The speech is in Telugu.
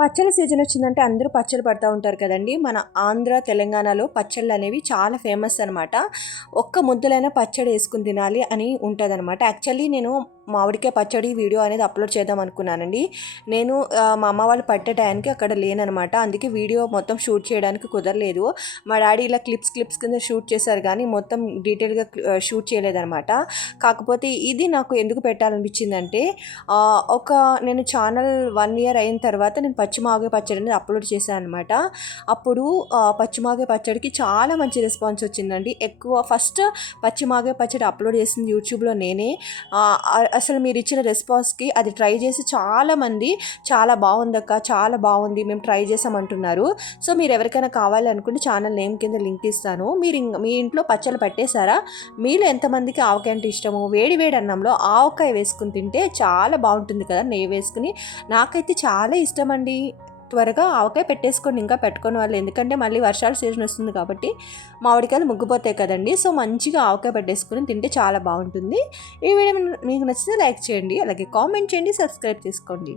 పచ్చళ్ళ సీజన్ వచ్చిందంటే అందరూ పచ్చళ్ళు పడతా ఉంటారు కదండీ. మన ఆంధ్ర, తెలంగాణలో పచ్చళ్ళనేవి చాలా ఫేమస్ అనమాట. ఒక్క ముద్దలైనా పచ్చడి యేసుకొని తినాలి అని ఉంటదనమాట. యాక్చువల్లీ నేను మామిడికాయ పచ్చడి వీడియో అనేది అప్లోడ్ చేద్దాం అనుకున్నానండి. నేను మా అమ్మ వాళ్ళు పట్టే టయానికి అక్కడ లేననమాట. అందుకే వీడియో మొత్తం షూట్ చేయడానికి కుదరలేదు. మా డాడీ ఇలా క్లిప్స్ కింద షూట్ చేశారు కానీ మొత్తం డీటెయిల్‌గా షూట్ చేయలేదనమాట. కాకపోతే ఇది నాకు ఎందుకు పెట్టాలనిపించిందంటే ఒక నేను ఛానల్ 1 ఇయర్ అయిన తర్వాత నేను పచ్చి మామిడికాయ పచ్చడి అనేది అప్లోడ్ చేశాను అనమాట. అప్పుడు పచ్చి మామిడికాయ పచ్చడికి చాలా మంచి రెస్పాన్స్ వచ్చిందండి. ఎక్కువ ఫస్ట్ పచ్చి మామిడికాయ పచ్చడి అప్లోడ్ చేసింది యూట్యూబ్‌లో నేనే. అసలు మీరు ఇచ్చిన రెస్పాన్స్‌కి అది ట్రై చేసి చాలామంది చాలా బాగుందక్క, చాలా బాగుంది, మేము ట్రై చేసామంటున్నారు. సో మీరు ఎవరికైనా కావాలి అనుకుంటే ఛానల్ నేమ్ కింద లింక్ ఇస్తాను. మీరు మీ ఇంట్లో పచ్చళ్ళు పట్టేశారా? మీలో ఎంతమందికి ఆవకాయ అంటే ఇష్టము? వేడి వేడి అన్నంలో ఆవకాయ వేసుకుని తింటే చాలా బాగుంటుంది కదా, నెయ్యి వేసుకుని. నాకైతే చాలా ఇష్టం అండి. త్వరగా ఆవకాయ పెట్టేసుకోండి, ఇంకా పెట్టుకునే వాళ్ళు. ఎందుకంటే మళ్ళీ వర్షాల సీజన్ వస్తుంది కాబట్టి మామిడికాయలు ముగ్గిపోతాయి కదండి. సో మంచిగా ఆవకాయ పెట్టేసుకుని తింటే చాలా బాగుంటుంది. ఈ వీడియో మీకు నచ్చితే లైక్ చేయండి, అలాగే కామెంట్ చేయండి, సబ్స్క్రైబ్ చేసుకోండి.